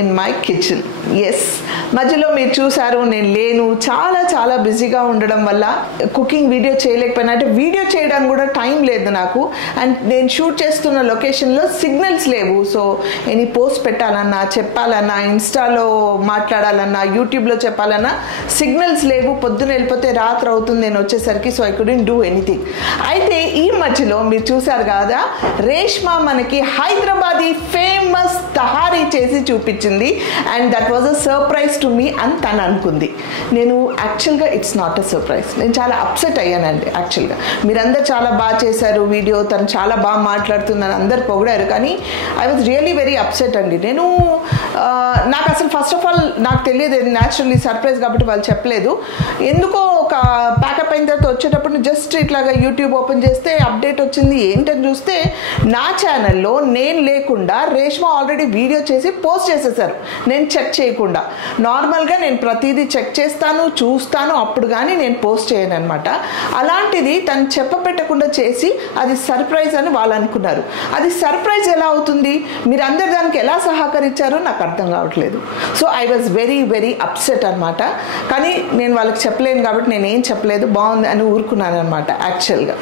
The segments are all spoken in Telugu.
in my kitchen. Yes, మధ్యలో మీరు చూసారు నేను లేను, చాలా చాలా బిజీగా ఉండడం వల్ల కుకింగ్ వీడియో చేయలేకపోయినా, అంటే వీడియో చేయడానికి కూడా టైం లేదు నాకు. అండ్ నేను షూట్ చేస్తున్న లొకేషన్లో సిగ్నల్స్ లేవు. సో ఎనీ పోస్ట్ పెట్టాలన్నా, చెప్పాలన్నా, ఇన్స్టాలో మాట్లాడాలన్నా, యూట్యూబ్లో చెప్పాలన్నా సిగ్నల్స్ లేవు. పొద్దున వెళ్ళిపోతే రాత్రి అవుతుంది నేను వచ్చేసరికి. So I couldn't do anything. అయితే ఈ మధ్యలో మీరు చూసారు కదా, రేష్మా మనకి హైదరాబాదీ ఫేమస్ తహారీ చేసి చూపించింది. And that was a surprise to me అని తను అనుకుంది. నేను యాక్చువల్గా ఇట్స్ నాట్ అ సర్ప్రైజ్, నేను చాలా అప్సెట్ అయ్యానండి. యాక్చువల్గా మీరందరూ చాలా బాగా చేశారు వీడియో, తను చాలా బాగా మాట్లాడుతుందని అందరు పొగిడారు, కానీ I was really very upset అండి. నేను నాకు అసలు ఫస్ట్ ఆఫ్ ఆల్ నాకు తెలియదు, న్యాచురల్లీ సర్ప్రైజ్ కాబట్టి వాళ్ళు చెప్పలేదు. ఎందుకో ఒక ప్యాకప్ అయిన తర్వాత వచ్చేటప్పుడు జస్ట్ ఇట్లాగా యూట్యూబ్ ఓపెన్ చేస్తే అప్డేట్ వచ్చింది. ఏంటని చూస్తే నా ఛానల్లో నేను లేకుండా రేష్మా ఆల్రెడీ వీడియో చేసి పోస్ట్ చేసేసారు, నేను చెక్ చేయకుండా. నార్మల్గా నేను ప్రతిదీ చెక్ చేస్తాను, చూస్తాను, అప్పుడు కానీ నేను పోస్ట్ చేయను అనమాట. అలాంటిది తను చెప్పపెట్టకుండా చేసి అది సర్ప్రైజ్ అని వాళ్ళు అనుకున్నారు. అది సర్ప్రైజ్ ఎలా అవుతుంది? మీరు అందరు దానికి ఎలా సహకరించారో నాకు అర్థం కావట్లేదు. So I was very very upset అనమాట. కానీ నేను వాళ్ళకి చెప్పలేను కాబట్టి నేను ఏం చెప్పలేదు, బాగుంది అని ఊరుకున్నాను అనమాట యాక్చువల్గా.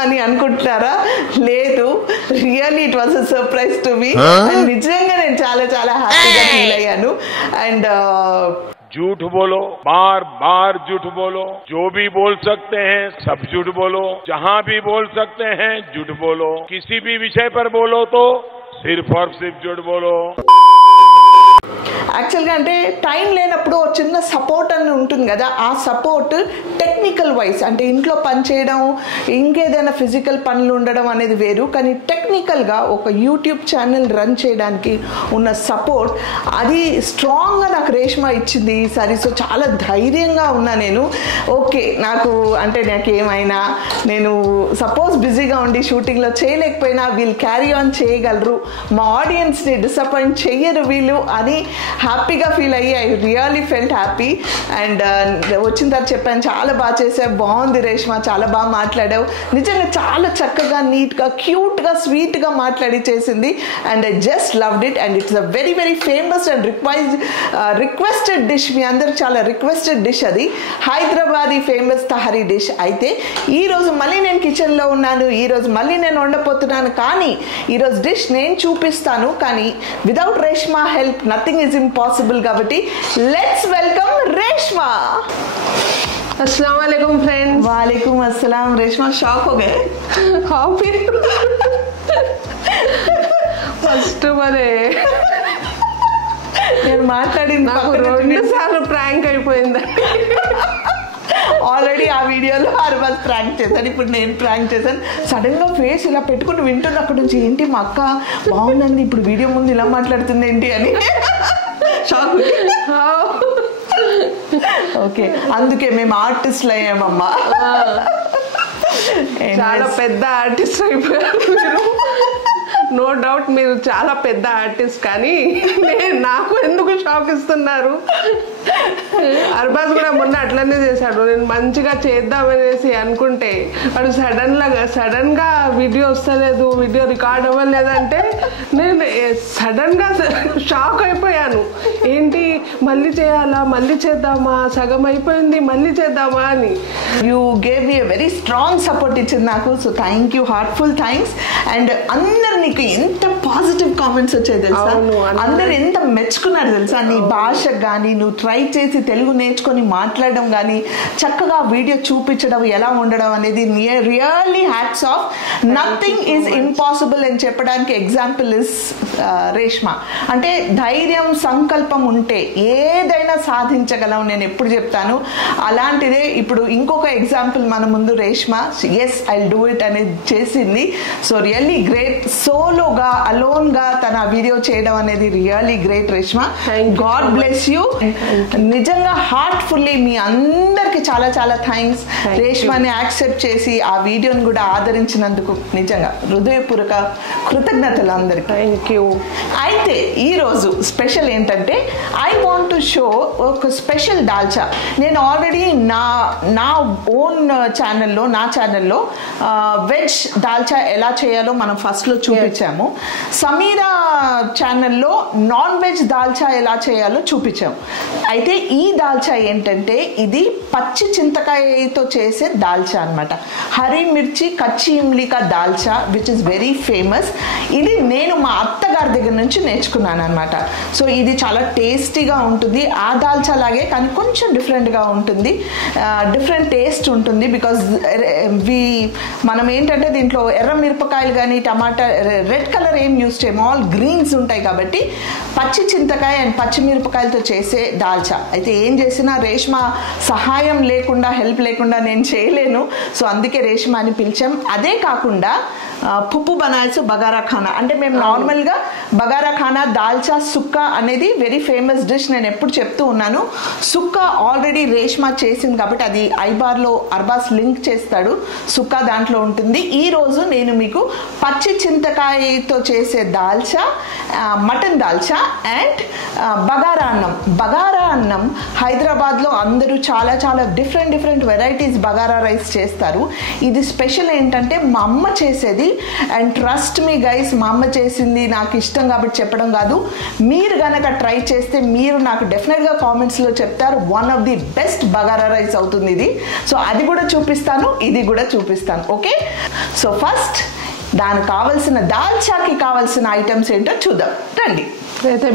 అని అనుకుంటున్నారా? లేదు, really it was a surprise to me. నిజంగా నేను చాలా చాలా హ్యాపీగా ఫీల్ అయ్యాను. అండ్ झूठ बोलो, बार बार झूठ बोलो, जो भी बोल सकते हैं सब झूठ बोलो, जहां भी बोल सकते हैं झूठ बोलो, किसी भी विषय पर बोलो तो सिर्फ और सिर्फ झूठ बोलो. యాక్చువల్గా అంటే టైం లేనప్పుడు చిన్న సపోర్ట్ అని ఉంటుంది కదా, ఆ సపోర్ట్ టెక్నికల్ వైజ్ అంటే ఇంట్లో పని చేయడం, ఇంకేదైనా ఫిజికల్ పనులు ఉండడం అనేది వేరు. కానీ టెక్నికల్గా ఒక యూట్యూబ్ ఛానల్ రన్ చేయడానికి ఉన్న సపోర్ట్ అది స్ట్రాంగ్గా నాకు రేష్మా ఇచ్చింది ఈసారి. సో చాలా ధైర్యంగా ఉన్నా నేను. ఓకే, నాకేమైనా నేను సపోజ్ బిజీగా ఉండి షూటింగ్లో చేయలేకపోయినా వీళ్ళు క్యారీ ఆన్ చేయగలరు, మా ఆడియన్స్ని డిసప్పాయింట్ చెయ్యరు వీళ్ళు అని హ్యాపీగా ఫీల్ అయ్యి I really felt happy. And వచ్చిన తర్వాత చెప్పాను, చాలా బాగా చేసావు, బాగుంది రేష్మా, చాలా బాగా మాట్లాడావు, నిజంగా చాలా చక్కగా నీట్గా క్యూట్గా స్వీట్గా మాట్లాడి చేసింది. And I just loved it. And it's a very very famous and requested dish. మీ అందరికి చాలా రిక్వెస్టెడ్ డిష్ అది, హైదరాబాదీ ఫేమస్ తహరీ డిష్. అయితే ఈరోజు మళ్ళీ నేను కిచెన్లో ఉన్నాను, ఈరోజు మళ్ళీ నేను వండపోతున్నాను. కానీ ఈరోజు డిష్ నేను చూపిస్తాను, కానీ without Reshma help nothing is impossible kabatti let's welcome Reshma. अस्सलाम वालेकुम फ्रेंड्स. वालेकुम अस्सलाम. रेशमा शॉक हो गए? हाँ, फिर फर्स्ट बारे నేను మాట్లాడింది నాకు 2 సార్లు ప్రాంక్ అయిపోయింది. ఆల్రెడీ ఆ వీడియోలో హర్బల్ ప్రాంక్ చేశాను, ఇప్పుడు నేను ప్రాంక్ చేశాను. సడన్గా ఫేస్ ఇలా పెట్టుకుని వింటున్న అక్కడ నుంచి, ఏంటి మా అక్క బాగుందండి ఇప్పుడు వీడియో ముందు ఇలా మాట్లాడుతుంది ఏంటి అని షాక్. ఓకే, అందుకే మేము ఆర్టిస్ట్లు అయ్యామమ్మా. చాలా పెద్ద ఆర్టిస్ట్ అయిపోయారు. నో డౌట్ మీరు చాలా పెద్ద ఆర్టిస్ట్, కానీ నాకు ఎందుకు షాక్ ఇస్తున్నారు? అర్బాజ్ కూడా మొన్న అట్లనే చేశాడు. నేను మంచిగా చేద్దామనేసి అనుకుంటే వాడు సడన్ గా వీడియో వస్తలేదు, వీడియో రికార్డ్ అవ్వలేదంటే నేను సడన్ గా షాక్ అయిపోయాను. ఏంటి మళ్ళీ చేయాలా, మళ్ళీ చేద్దామా, సగం అయిపోయింది మళ్ళీ చేద్దామా అని. You gave me very strong support ఇచ్చింది నాకు. So thank you, heartful thanks. And అందరు నీకు ఎంత పాజిటివ్ కామెంట్స్ వచ్చాయి తెలుసా, అందరు ఎంత మెచ్చుకున్నారు తెలుసా. నీ భాషకు కానీ, నువ్వు ట్రై చేసి తెలుగు నేర్చుకొని మాట్లాడడం కానీ, చక్కగా వీడియో చూపించడం, ఎలా ఉండడం అనేది really hats off. Nothing is impossible అని చెప్పడానికి ఎగ్జాంపుల్ ఇస్ రేష్మా. అంటే ధైర్యం, సంకల్పం ఉంటే ఏదైనా సాధించగలం, నేను ఎప్పుడు చెప్తాను. అలాంటిదే ఇప్పుడు ఇంకొక ఎగ్జాంపుల్ మన ముందు Reshma yes I do it అనేది చేసింది. So really great. సోలోగా, అలోన్గా తన వీడియో చేయడం అనేది really great Reshma. God bless you. నిజంగా హార్ట్ఫుల్లీ మీ అందరికి చాలా చాలా థ్యాంక్స్. రేష్మాని యాక్సెప్ట్ చేసి ఆ వీడియోని కూడా ఆదరించినందుకు నిజంగా హృదయపూర్వక కృతజ్ఞతలు అందరికి. Thank you. అయితే ఈరోజు స్పెషల్ ఏంటంటే ఐ వాంట్ టు షో ఒక స్పెషల్ దాల్చా. నేను ఆల్రెడీ నా ఓన్ ఛానల్లో వెజ్ దాల్చా ఎలా చేయాలో మనం ఫస్ట్లో చూపించాము. సమీరా ఛానల్లో నాన్ వెజ్ దాల్చా ఎలా చేయాలో చూపించాము. అయితే ఈ దాల్చా ఏంటంటే ఇది పచ్చి చింతకాయతో చేసే దాల్చా అనమాట. హరి మిర్చి కచ్చి ఇమ్లికా dalcha which is very famous. ఇది నేను మా అత్తగారి దగ్గర నుంచి నేర్చుకున్నాను అనమాట. సో ఇది చాలా టేస్టీగా ఉంటుంది, ఆ దాల్చా లాగే కానీ కొంచెం డిఫరెంట్గా ఉంటుంది, డిఫరెంట్ టేస్ట్ ఉంటుంది. బికాజ్ మనం ఏంటంటే దీంట్లో ఎర్ర మిరపకాయలు కానీ టమాటా రెడ్ కలర్ ఏం యూస్ చేయము, ఆల్ గ్రీన్స్ ఉంటాయి కాబట్టి పచ్చి చింతకాయ అండ్ పచ్చిమిరపకాయలతో చేసే దాల్చా. అయితే ఏం చేసినా రేష్మ సహాయం లేకుండా హెల్ప్ లేకుండా నేను చేయలేను. సో అందుకే రేష్మ అని పిలిచాం. అదే కాకుండా పుప్పు బనాల్స్ బగారా ఖానా అంటే మేము నార్మల్గా బగారా ఖానా దాల్చా సుక్కా అనేది వెరీ ఫేమస్ డిష్. నేను ఎప్పుడు చెప్తూ ఉన్నాను. సుక్కా ఆల్రెడీ రేష్మా చేసింది కాబట్టి అది ఐబార్లో అర్బాస్ లింక్ చేస్తాడు, సుక్కా దాంట్లో ఉంటుంది. ఈరోజు నేను మీకు పచ్చి చింతకాయతో చేసే దాల్చా, మటన్ దాల్చా అండ్ బగారా అన్నం. బగారా అన్నం హైదరాబాద్లో అందరూ చాలా చాలా డిఫరెంట్ వెరైటీస్ బగారా రైస్ చేస్తారు. ఇది స్పెషల్ ఏంటంటే మా అమ్మ చేసేది. అండ్ ట్రస్ట్ మీ గైస్, మా అమ్మ చేసింది నాకు ఇష్టం కాబట్టి చెప్పడం కాదు, మీరు గనక ట్రై చేస్తే మీరు నాకు డెఫినెట్గా కామెంట్స్లో చెప్తారు one of the best bagara rice అవుతుంది ఇది. సో అది కూడా చూపిస్తాను, ఇది కూడా చూపిస్తాను. ఓకే, సో ఫస్ట్ దానికి కావాల్సిన దాల్చాకి కావాల్సిన ఐటమ్స్ ఏంటో చూద్దాం రండి. అయితే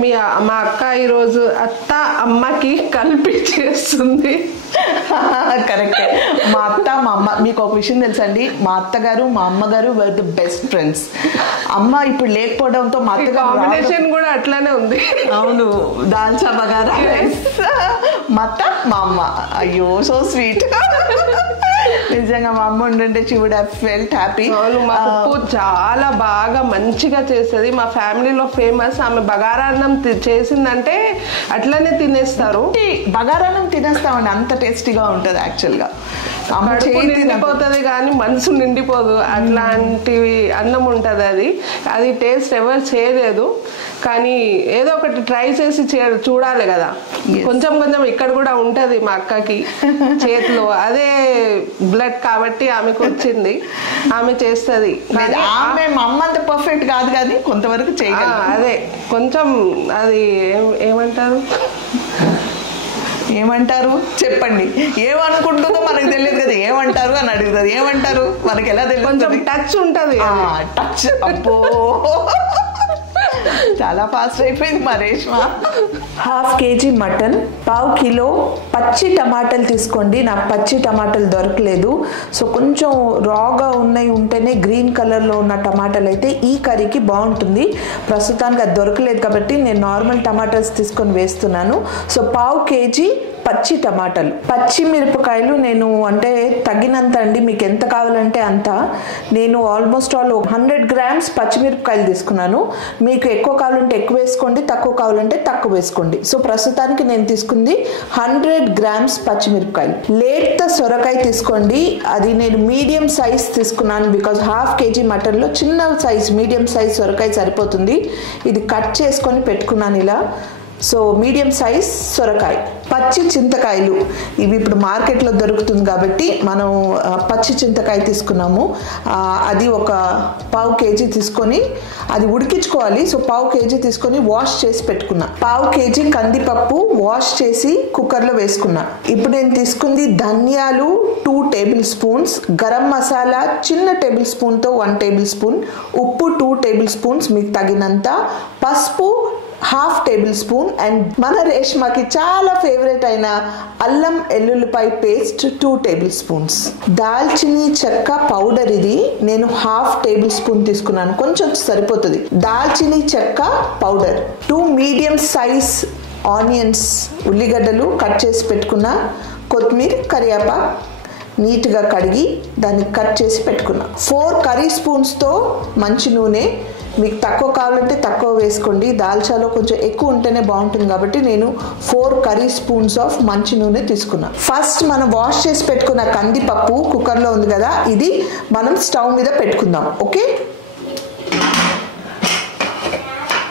మా అక్క ఈరోజు అత్త అమ్మకి కలిపి చేస్తుంది. కరెక్టే. మా అత్త మా అమ్మ, మీకు ఒక విషయం తెలుసండి, మా అత్తగారు మా అమ్మగారు వర్ ది బెస్ట్ ఫ్రెండ్స్. అమ్మ ఇప్పుడు లేకపోవడంతో మా అత్తగారు కాంబినేషన్ కూడా అట్లానే ఉంది. అవును, దాల్చా బగారా రైస్, మా అత్త మా అమ్మ. అయ్యో సో స్వీట్. నిజంగా మా అమ్మ ఉండంటే she would have felt happy. మా పప్పు చాలా బాగా మంచిగా చేస్తుంది, మా ఫ్యామిలీలో ఫేమస్. ఆమె బగారాన్నం చేసిందంటే అట్లనే తినేస్తారు. బగారాన్నం తినేస్తామండి, అంత టేస్టీగా ఉంటుంది. యాక్చువల్గా నిండిపోతుంది కానీ మనసు నిండిపోదు, అట్లాంటివి అన్నం ఉంటుంది. అది టేస్ట్ ఎవరు చేయలేదు కానీ ఏదో ఒకటి ట్రై చేసి చూడాలి కదా. కొంచెం ఇక్కడ కూడా ఉంటది మా అక్కకి చేతిలో, అదే బ్లడ్ కాబట్టి ఆమెకు వచ్చింది, ఆమె చేస్తుంది. ఆమె మా అమ్మ అంత పర్ఫెక్ట్ కాదు కానీ కొంతవరకు చేయగలదు. అదే కొంచెం అది ఏమంటారు చెప్పండి, ఏమనుకుంటుందో మనకు తెలియదు కదా. ఏమంటారు అని అడుగుతుంది, ఏమంటారు మనకి ఎలా తెలియదు. కొంచెం టచ్ ఉంటది, టచ్. అబ్బో చాలా ఫాస్ట్ అయిపోయింది మా రేష్మా. 1/2 kg మటన్, 1/2 కిలో పచ్చి టమాటాలు తీసుకోండి. నాకు పచ్చి టమాటాలు దొరకలేదు, సో కొంచెం రాగా ఉన్నాయి ఉంటేనే గ్రీన్ కలర్లో ఉన్న టమాటాలు అయితే ఈ కర్రీకి బాగుంటుంది. ప్రస్తుతానికి అది దొరకలేదు కాబట్టి నేను నార్మల్ టమాటాస్ తీసుకొని వేస్తున్నాను. సో 1/2 kg పచ్చి టమాటాలు. పచ్చి మిరపకాయలు నేను అంటే తగినంత అండి, మీకు ఎంత కావాలంటే అంత. నేను ఆల్మోస్ట్ ఆల్ 100 grams పచ్చిమిరపకాయలు తీసుకున్నాను. మీకు ఎక్కువ కావాలంటే ఎక్కువ వేసుకోండి, తక్కువ కావాలంటే తక్కువ వేసుకోండి. సో ప్రస్తుతానికి నేను తీసుకుంది 100 grams పచ్చిమిరపకాయలు. లేత సొరకాయ తీసుకోండి, అది నేను మీడియం సైజ్ తీసుకున్నాను బికాజ్ 1/2 kg మటన్లో చిన్న సైజ్ మీడియం సైజ్ సొరకాయ సరిపోతుంది. ఇది కట్ చేసుకొని పెట్టుకున్నాను ఇలా. సో మీడియం సైజ్ సొరకాయ. పచ్చి చింతకాయలు ఇవి ఇప్పుడు మార్కెట్లో దొరుకుతుంది కాబట్టి మనం పచ్చి చింతకాయ తీసుకున్నాము. అది ఒక 1/2 kg తీసుకొని అది ఉడికించుకోవాలి. సో 1/2 kg తీసుకొని వాష్ చేసి పెట్టుకున్నా. 1/2 kg కందిపప్పు వాష్ చేసి కుక్కర్లో వేసుకున్నా. ఇప్పుడు నేను తీసుకుంది ధనియాలు 2 tablespoons, గరం మసాలా చిన్న టేబుల్ స్పూన్తో 1 tablespoon, ఉప్పు 2 tablespoons మీకు తగినంత, పసుపు 1/2 tablespoon అండ్ మన రేష్మాకి చాలా ఫేవరెట్ అయిన అల్లం ఎల్లుల్లిపాయ పేస్ట్ 2 tablespoons. దాల్చిని చెక్క పౌడర్ ఇది నేను 1/2 tablespoon తీసుకున్నాను, కొంచెం సరిపోతుంది. దాల్చిని చెక్క పౌడర్, 2 మీడియం సైజ్ ఆనియన్స్ ఉల్లిగడ్డలు కట్ చేసి పెట్టుకున్న, కొత్తిమీర కరివేపాకు నీట్గా కడిగి దాన్ని కట్ చేసి పెట్టుకున్నా. 4 curry spoonsతో మంచి నూనె, మీకు తక్కువ కావాలంటే తక్కువ వేసుకోండి. దాల్చాలో కొంచెం ఎక్కువ ఉంటేనే బాగుంటుంది కాబట్టి నేను 4 కర్రీ స్పూన్స్ ఆఫ్ మంచి నూనె తీసుకున్నా. ఫస్ట్ మనం వాష్ చేసి పెట్టుకున్న కందిపప్పు కుక్కర్లో ఉంది కదా, ఇది మనం స్టవ్ మీద పెట్టుకుందాం. ఓకే,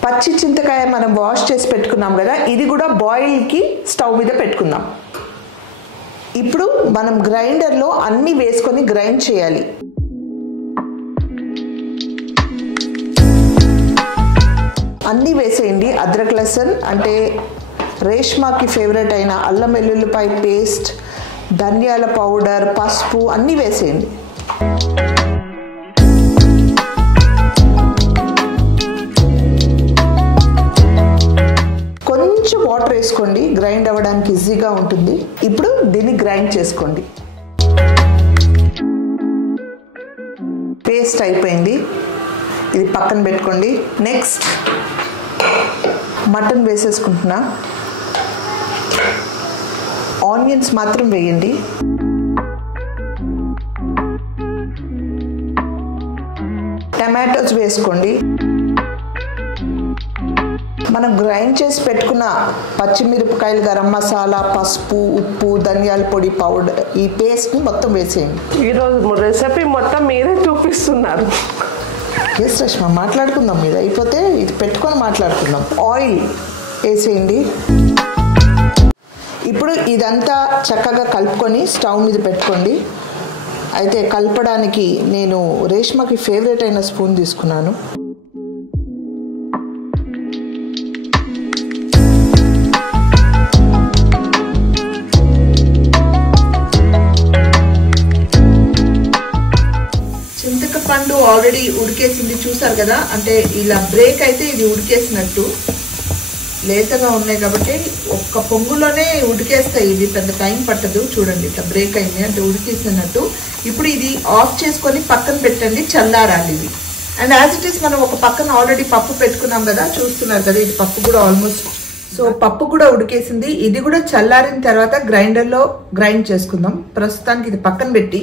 పచ్చి చింతకాయ మనం వాష్ చేసి పెట్టుకున్నాం కదా, ఇది కూడా బాయిల్కి స్టవ్ మీద పెట్టుకుందాం. ఇప్పుడు మనం గ్రైండర్లో అన్నీ వేసుకొని గ్రైండ్ చేయాలి. అన్నీ వేసేయండి. అద్రక్ లసన్ అంటే రేష్మాకి ఫేవరెట్ అయిన అల్లం వెల్లుల్లిపాయ పేస్ట్, ధనియాల పౌడర్, పసుపు అన్నీ వేసేయండి. కొంచెం వాటర్ వేసుకోండి, గ్రైండ్ అవ్వడానికి ఈజీగా ఉంటుంది. ఇప్పుడు దీన్ని గ్రైండ్ చేసుకోండి. పేస్ట్ అయిపోయింది, ఇది పక్కన పెట్టుకోండి. Next mutton వేసేసుకుంటున్నా. ఆనియన్స్ మాత్రం వేయండి. టమాటోస్ వేసుకోండి. మనం గ్రైండ్ చేసి పెట్టుకున్న పచ్చిమిరపకాయలు, గరం మసాలా, పసుపు, ఉప్పు, ధనియాల పొడి పౌడర్, ఈ పేస్ట్ని మొత్తం వేసేయండి. ఈరోజు రెసిపీ మొత్తం మీరే చూపిస్తున్నారు. ఎస్ రష్మా, మాట్లాడుకుందాం. మీద అయిపోతే ఇది పెట్టుకొని మాట్లాడుకుందాం. ఆయిల్ వేసేయండి. ఇప్పుడు ఇదంతా చక్కగా కలుపుకొని స్టవ్ మీద పెట్టుకోండి. అయితే కలపడానికి నేను రేష్మకి ఫేవరెట్ అయిన స్పూన్ తీసుకున్నాను. చింతపండు ఆల్రెడీ ఉడికేసింది, చూసారు కదా. అంటే ఇలా బ్రేక్ అయితే ఇది ఉడికేసినట్టు. లేతగా ఉన్నాయి కాబట్టి ఒక్క పొంగులోనే ఉడికేస్తాయి, ఇది పెద్ద టైం పట్టదు. చూడండి, ఇట్లా బ్రేక్ అయింది అంటే ఉడికేసినట్టు. ఇప్పుడు ఇది ఆఫ్ చేసుకొని పక్కన పెట్టండి, చల్లారాలి ఇది. అండ్ యాజ్ ఇట్ ఈస్ మనం ఒక పక్కన ఆల్రెడీ పప్పు పెట్టుకున్నాం కదా, చూస్తున్నారు కదా. ఇది పప్పు కూడా ఆల్మోస్ట్, సో పప్పు కూడా ఉడికేసింది. ఇది కూడా చల్లారిన తర్వాత గ్రైండర్లో గ్రైండ్ చేసుకుందాం. ప్రస్తుతానికి ఇది పక్కన పెట్టి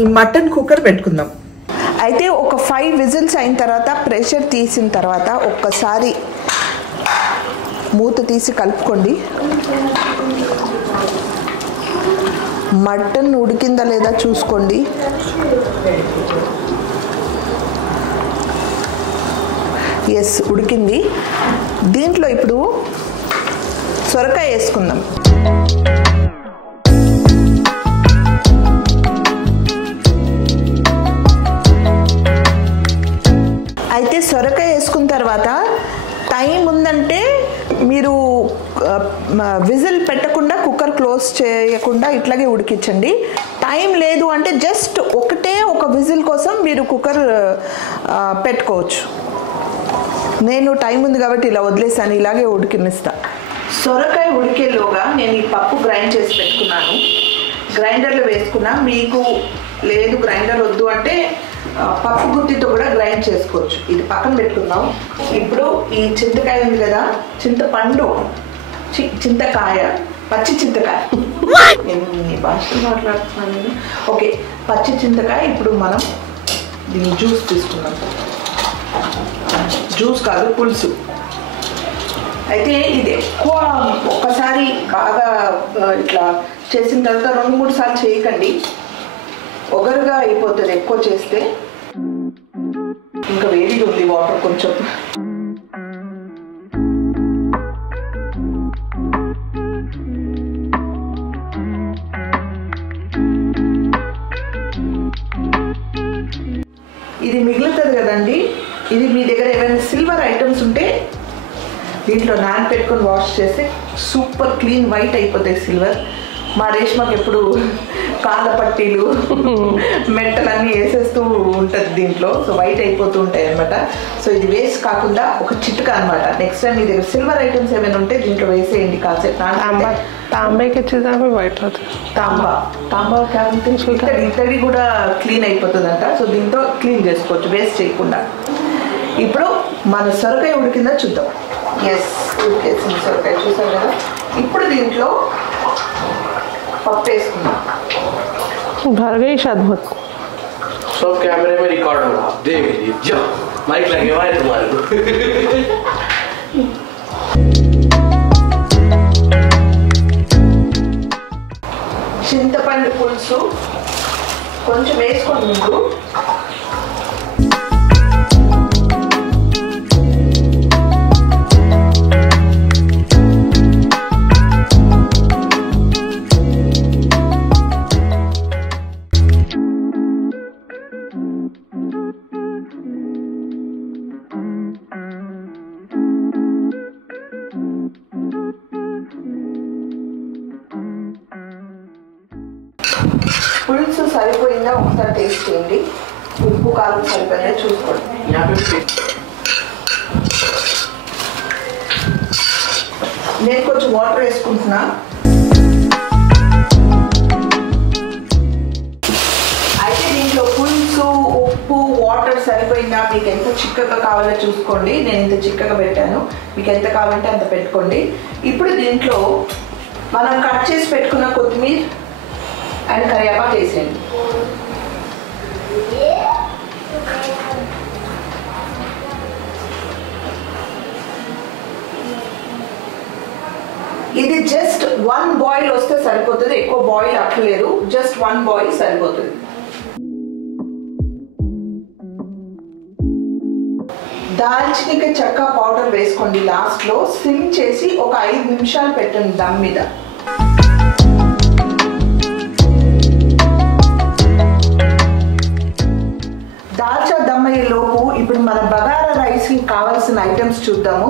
ఈ మటన్ కుక్కర్ పెట్టుకుందాం. అయితే ఒక 5 విజిల్స్ అయిన తర్వాత ప్రెషర్ తీసిన తర్వాత ఒక్కసారి మూత తీసి కలుపుకోండి. మటన్ ఉడికిందా లేదా చూసుకోండి. ఎస్, ఉడికింది. దీంట్లో ఇప్పుడు సొరకాయ వేసుకుందాం. అయితే సొరకాయ వేసుకున్న తర్వాత టైం ఉందంటే మీరు విజిల్ పెట్టకుండా, కుక్కర్ క్లోజ్ చేయకుండా ఇట్లాగే ఉడికించండి. టైం లేదు అంటే జస్ట్ ఒకటే ఒక విజిల్ కోసం మీరు కుక్కర్ పెట్టుకోవచ్చు. నేను టైం ఉంది కాబట్టి ఇలా వదిలేసాను, ఇలాగే ఉడికినిస్తా. సొరకాయ ఉడికేలోగా నేను ఈ పప్పు గ్రైండ్ చేసి పెట్టుకున్నాను, గ్రైండర్లో వేసుకున్నా. మీకు లేదు గ్రైండర్ వద్దు అంటే పప్పు గుత్తితో కూడా గ్రైండ్ చేసుకోవచ్చు. ఇది పక్కన పెట్టుకుందాం. ఇప్పుడు ఈ చింతకాయ ఉంది కదా, చింతపండు, చింతకాయ, పచ్చి చింతకాయ, నేను మీ భాషలో మాట్లాడుతున్నాను. ఓకే, పచ్చి చింతకాయ. ఇప్పుడు మనం దీన్ని జ్యూస్ తీసుకున్నాం. జ్యూస్ కాదు, పులుసు. అయితే ఇది ఎక్కువ ఒక్కసారి బాగా ఇట్లా చేసిన తర్వాత 2-3 సార్లు చేయకండి, ఒగరుగా అయిపోతుంది ఎక్కువ చేస్తే. ఇంకా వేడిగా ఉంది వాటర్ కొంచెం. ఇది మిగులుతుంది కదండి, ఇది మీ దగ్గర ఏమైనా సిల్వర్ ఐటమ్స్ ఉంటే దీంట్లో పెట్టుకొని వాష్ చేస్తే సూపర్ క్లీన్ వైట్ అయిపోతాయి సిల్వర్. మా రేష్మకి ఎప్పుడు కాళ్ళ పట్టీలు, మెట్టలన్నీ వేసేస్తూ ఉంటుంది దీంట్లో, సో వైట్ అయిపోతూ ఉంటాయి అనమాట. సో ఇది వేస్ట్ కాకుండా ఒక చిట్కా అనమాట. నెక్స్ట్ టైం మీ దగ్గర సిల్వర్ ఐటమ్స్ ఏమైనా ఉంటే దీంట్లో వేసేయండి కాసేపు. తాంబాకి వచ్చేదాకా వైట్ అవుతుంది. తాంబా ఇతడి కూడా క్లీన్ అయిపోతుందంట. సో దీంతో క్లీన్ చేసుకోవచ్చు వేస్ట్ చేయకుండా. ఇప్పుడు మన సొరకాయ ఉడికిందో చూద్దాం. ఎస్, ఉడికేసింది సొరకాయ, చూసారు కదా. ఇప్పుడు దీంట్లో पप्प वेसुकुन्ना भर गई शायद बहुत सब कैमरे में रिकॉर्ड होगा देख लीजिए। माइक लगे हुआ है तुम्हारे को। చింతపండు పులుసు కొంచెం వేసుకోండి ముందు. పులుసు సరిపోయిందా ఒకసారి టేస్ట్ చేయండి. ఉప్పు కారం సరిపోయిందా చూసుకోండి. నేను కొంచెం వాటర్ వేసుకుంటున్నా. అయితే దీంట్లో పులుసు ఉప్పు వాటర్ సరిపోయిందా, మీకు ఎంత చిక్కగా కావాలో చూసుకోండి. నేను ఇంత చిక్కగా పెట్టాను, మీకు ఎంత కావాలంటే అంత పెట్టుకోండి. ఇప్పుడు దీంట్లో మనం కట్ చేసి పెట్టుకున్న కొత్తిమీర అండ్ కరివేపాకు వేసేయండి. ఇది జస్ట్ 1 బాయిల్ వస్తే సరిపోతుంది, ఎక్కువ బాయిల్ అక్కర్లేదు. జస్ట్ 1 బాయిల్ సరిపోతుంది. దాల్చినక చెక్క పౌడర్ వేసుకోండి. లాస్ట్లో సిమ్ చేసి ఒక 5 నిమిషాలు పెట్టండి దమ్ మీద. దాల్చా దమ్మయ్యే లోపు ఇప్పుడు మన బగారా రైస్కి కావాల్సిన ఐటమ్స్ చూద్దాము.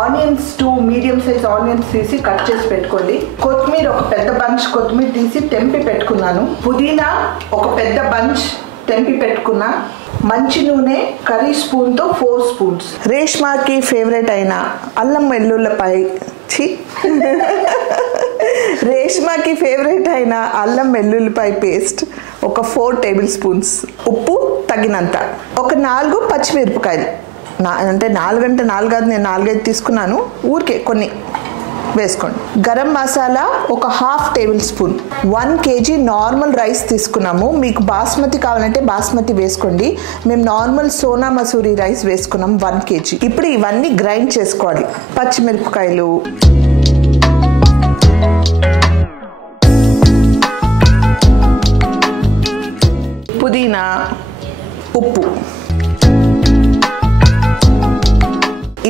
ఆనియన్స్ 2 మీడియం సైజ్ ఆనియన్స్ తీసి కట్ చేసి పెట్టుకోండి. కొత్తిమీర ఒక పెద్ద బంచ్ కొత్తిమీర తీసి తెంపి పెట్టుకున్నాను. పుదీనా ఒక పెద్ద బంచ్ తెంపి పెట్టుకున్నా. మంచి నూనె కర్రీ స్పూన్తో 4 స్పూన్స్. రేష్మాకి ఫేవరెట్ అయిన అల్లం వెల్లుల్లిపాయ రేష్మాకి ఫేవరెట్ అయిన అల్లం వెల్లుల్లిపాయ పేస్ట్ ఒక 4 టేబుల్ స్పూన్స్. ఉప్పు తగినంత. ఒక 4 పచ్చిమిరపకాయలు. అంటే 4 అంటే 4 కాదు, నేను 4-5 తీసుకున్నాను. ఊరికే కొన్ని వేసుకోండి. గరం మసాలా ఒక 1/2 table spoon. 1 KG normal rice తీసుకున్నాము. మీకు బాస్మతి కావాలంటే బాస్మతి వేసుకోండి. మేము నార్మల్ సోనా మసూరి రైస్ వేసుకున్నాం 1 కేజీ. ఇప్పుడు ఇవన్నీ గ్రైండ్ చేసుకోవాలి. పచ్చిమిరపకాయలు, పుదీనా, ఉప్పు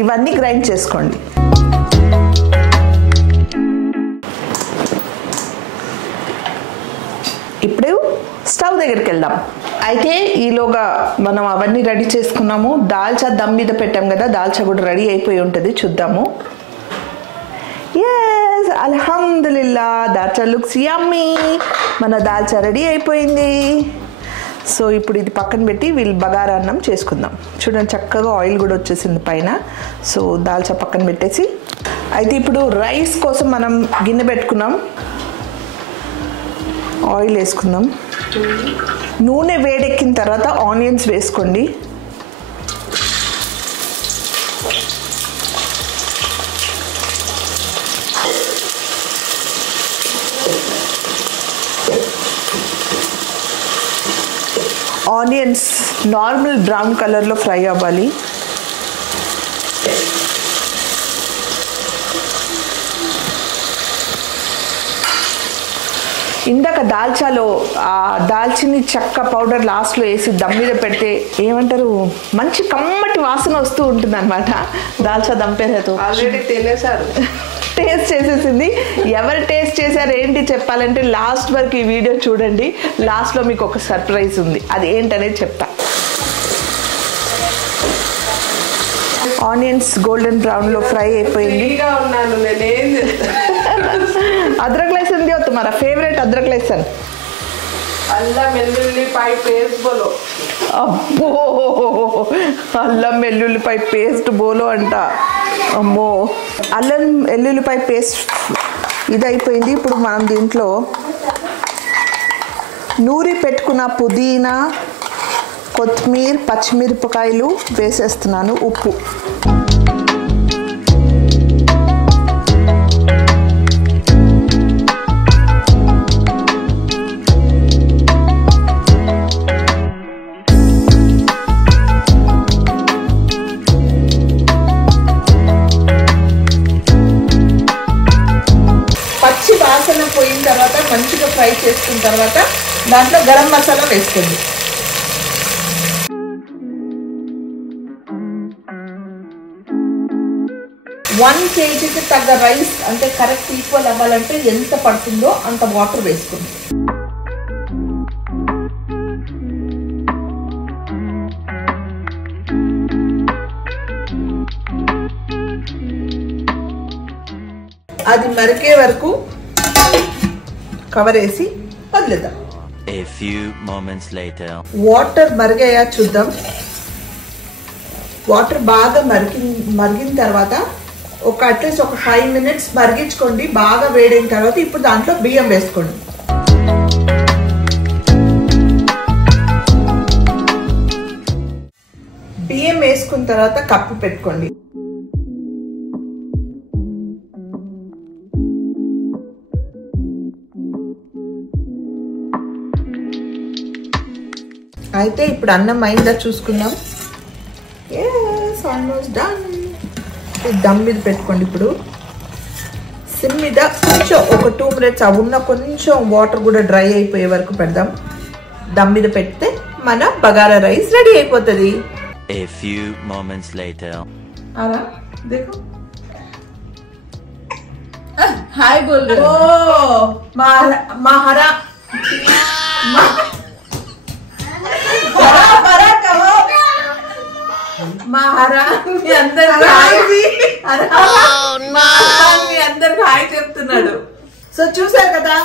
ఇవన్నీ గ్రైండ్ చేసుకోండి. ఇప్పుడు స్టవ్ దగ్గరికి వెళ్దాం. అయితే ఈలోగా మనం అవన్నీ రెడీ చేసుకున్నాము. దాల్చా దమ్ మీద పెట్టాం కదా, దాల్చా కూడా రెడీ అయిపోయి ఉంటుంది. చూద్దాము. ఎస్, అల్హమ్దులిల్లా, దాల్చా లుక్స్ యమ్మీ. మన దాల్చా రెడీ అయిపోయింది. సో ఇప్పుడు ఇది పక్కన పెట్టి వీళ్ళు బగారా అన్నం చేసుకుందాం. చూడండి చక్కగా ఆయిల్ కూడా వచ్చేసింది పైన. సో దాల్చా పక్కన పెట్టేసి, అయితే ఇప్పుడు రైస్ కోసం మనం గిన్నె పెట్టుకున్నాం. ఆయిల్ వేసుకుందాం. నూనె వేడెక్కిన తర్వాత ఆనియన్స్ వేసుకోండి. ఆనియన్స్ నార్మల్ బ్రౌన్ కలర్లో ఫ్రై అవ్వాలి. ఇందాక దాల్చాలో ఆ దాల్చిని చెక్క పౌడర్ లాస్ట్లో వేసి దమ్ మీద పెడితే ఏమంటారు, మంచి కమ్మటి వాసన వస్తూ ఉంటుంది అనమాట. దాల్చా దమ్ పేరుతో ఆల్రెడీ తినేసారు, టేస్ట్ చేసేసింది. ఎవరు టేస్ట్ చేశారు ఏంటి చెప్పాలంటే లాస్ట్ వరకు ఈ వీడియో చూడండి. లాస్ట్లో మీకు ఒక సర్ప్రైజ్ ఉంది, అది ఏంటనేది చెప్తా. ఆనియన్స్ గోల్డెన్ బ్రౌన్లో ఫ్రై అయిపోయింది. ఉన్నాను నేనేం अदरक लहसुन दियो तुम्हारा फेवरेट अदरक लहसुन. అల్లం వెల్లుల్లిపాయ పేస్ట్ బోలో. అబ్బో, అల్లం వెల్లుల్లిపాయ పేస్ట్ బోలో అంట. అమ్మో, అల్లం వెల్లుల్లిపాయ పేస్ట్ ఇది అయిపోయింది. ఇప్పుడు మనం దీంట్లో నూరి పెట్టుకున్న పుదీనా, కొత్తిమీర, పచ్చిమిరపకాయలు వేసేస్తున్నాను. ఉప్పు, దాంట్లో గరం మసాలా వేసుకోండి. వన్ కేజీకి తగ్గ రైస్ అంటే కరెక్ట్ ఈక్వల్ అవ్వాలంటే ఎంత పడుతుందో అంత వాటర్ వేసుకోండి. అది మరిగే వరకు కవర్ వేసి వదిలేద్దాం. A few moments later. Water మరిగాయా చూద్దాం. వాటర్ బాగా మరిగిన తర్వాత అట్లీస్ట్ ఒక 5 minutes మరిగించుకోండి. బాగా వేడైన తర్వాత ఇప్పుడు దాంట్లో బియ్యం వేసుకోండి. బియ్యం వేసుకున్న తర్వాత కప్పు పెట్టుకోండి. అయితే ఇప్పుడు అన్నం అయిందా చూసుకుందాం. Almost done. దమ్ మీద పెట్టుకోండి. ఇప్పుడు సిమ్ మీద కొంచెం ఒక 2 minutes ఉన్న కొంచెం వాటర్ కూడా డ్రై అయిపోయే వరకు పెడదాం. దమ్ మీద పెడితే మన బగారా రైస్ రెడీ అయిపోతుంది. A few moments later. అలా देखो हाय बोल रहे हो महारा మీ అందరికి హాయ్ చెప్తున్నాడు. సో చూసారు కదా,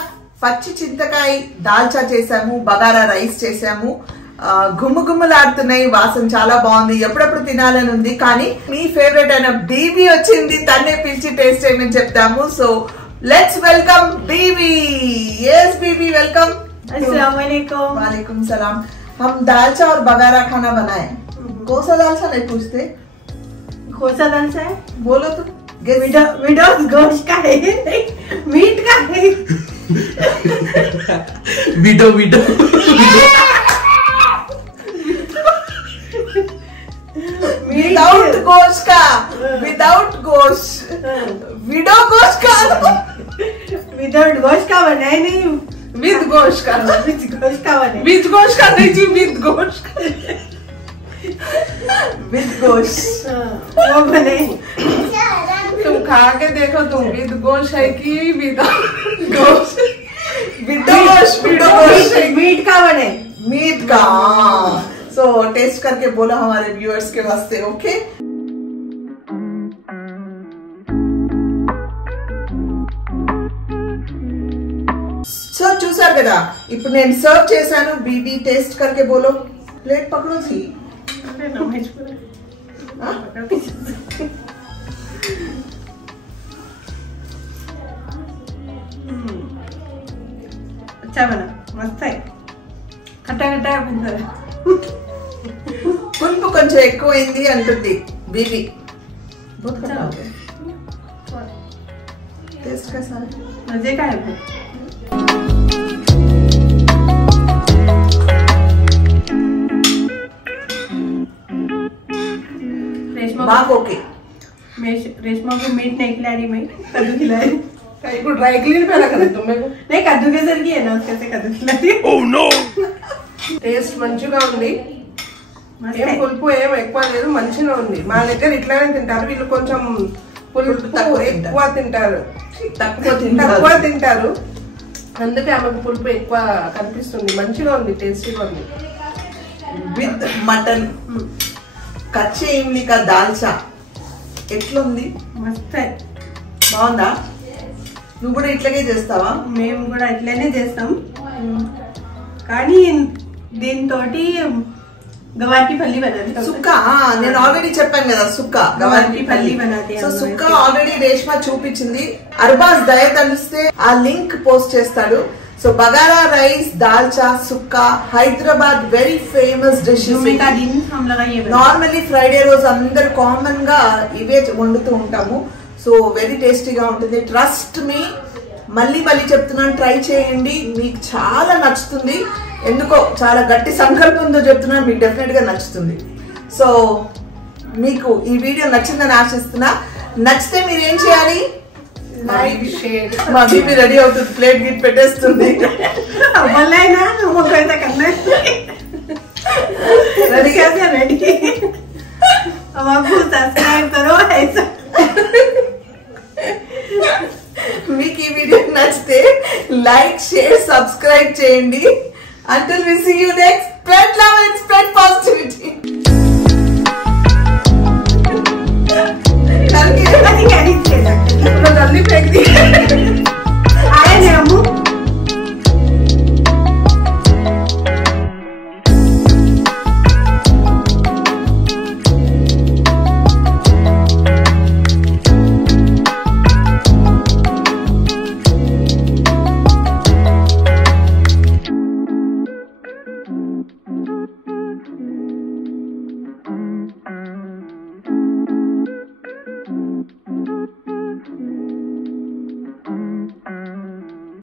పచ్చి చింతకాయ దాల్చా చేసాము, బగారా రైస్ చేసాము. గుమ్ముగుమ్ములాడుతున్నాయి, వాసన చాలా బాగుంది, ఎప్పుడప్పుడు తినాలని ఉంది. కానీ మీ ఫేవరెట్ అయిన బీబీ వచ్చింది, తన్నే పిలిచి టేస్ట్ చేయమని చెప్తాము. So let's welcome Bibi. Yes Bibi welcome. अस्सलाम वालेकुम. वालेकुम सलाम. हम दालचा और बगारा खाना बनाए. कौन सा दालचा नहीं पूछते, कौन सा दालचा है बोलो तुम. विदाउट गोश्त का है, मीट का है. विडो विडो विदाउट गोश्त का, विदाउट गोश्त, विडो गोश्त का, विदाउट गोश्त का बनाए नहीं, विद गोश्त का, विद गोश्त का बनाए. विद गोश्त का नहीं जी, विद गोश्त का, विद गोश्त वो बनाए. तुम खा के देखो, तुम विद गोश्त है कि विदाउट गोश्त. विडो गोश्त, विडो गोश्त, मीट का बनाए. मीट का. सो टेस्ट करके बोला हमारे व्यूअर्स के वास्ते. ओके, సో చూసారు కదా, ఇప్పుడు నేను సర్వ్ చేశాను. బీబీ టేస్ట్ करके बोलो. प्लेट पकड़ो जी. अच्छा बना, मस्त है. खट्टा खट्टा बनता है. పులుపు కొంచెం ఎక్కువైంది అంటుంది బీబీ. టేస్ట్ कैसा है? मजे का है. మాకు ఓకే. रेशमा को मीट नहीं खिला रही, मैं कद्दू खिला रही. ఇప్పుడు డ్రై క్లీన్ पे रखा तुम मेरे को. नहीं, कद्दू के सर की है ना, उसके से कद्दू खिला रही. Oh no! టేస్ట్ మంచిగా ఉంది. मस्त ఏం है. పులుపు ఏం ఎక్కువ లేదు, మంచిగా ఉంది. మా దగ్గర ఇట్లానే తింటారు, వీళ్ళు కొంచెం పులుపు తక్కువ ఎక్కువ తింటారు, తక్కువ తింటారు. అందుకే ఆమెకు పులుపు ఎక్కువ కనిపిస్తుంది. మంచిగా ఉంది, టేస్టీగా ఉంది. విత్ మటన్ కచ్చే ఇమ్లీ కా దాల్చా ఎట్లుంది? मस्त है. బాగుందా? నువ్వు కూడా ఇట్లాగే చేస్తావా? మేము కూడా ఇట్లనే చేస్తాం, కానీ దీంతోటి గవార్కి పల్లి బనాते. సుక్క నేను ఆల్రెడీ చెప్పాను కదా, సుక్క గవార్కి పల్లి బనాతే. సో సుక్క ఆల్రెడీ రేష్మా చూపించింది. అర్బాజ్ దయ తలిస్తే ఆ లింక్ పోస్ట్ చేస్తాడు. సో బగారా రైస్, దాల్చా, సుక్క Hyderabad very famous dishes. Normally Friday రోజు అందరు కామన్ గా ఇవే వండుతూ ఉంటాము. సో వెరీ టేస్టీగా ఉంటుంది. ట్రస్ట్ మీ, మళ్ళీ మళ్ళీ చెప్తున్నాను, ట్రై చేయండి, మీకు చాలా నచ్చుతుంది. ఎందుకో చాలా గట్టి సంకల్పంతో చెప్తున్నాను, మీకు డెఫినెట్ గా నచ్చుతుంది. సో మీకు ఈ వీడియో నచ్చిందని ఆశిస్తున్నా. నచ్చితే మీరు ఏం చేయాలి? లైక్ షేర్ మా బీబీ రెడీ అవుతుంది ప్లేట్ గిట్ పెట్టేస్తుంది बोलना वो कैसा करना है रेडी कैसे रेडी अब आपको सब्सक्राइब करो ऐसा మీకు ఈ వీడియో నచ్చితే లైక్ షేర్ సబ్స్క్రైబ్ చేయండి. Until we see you next, spread love and spread positivity.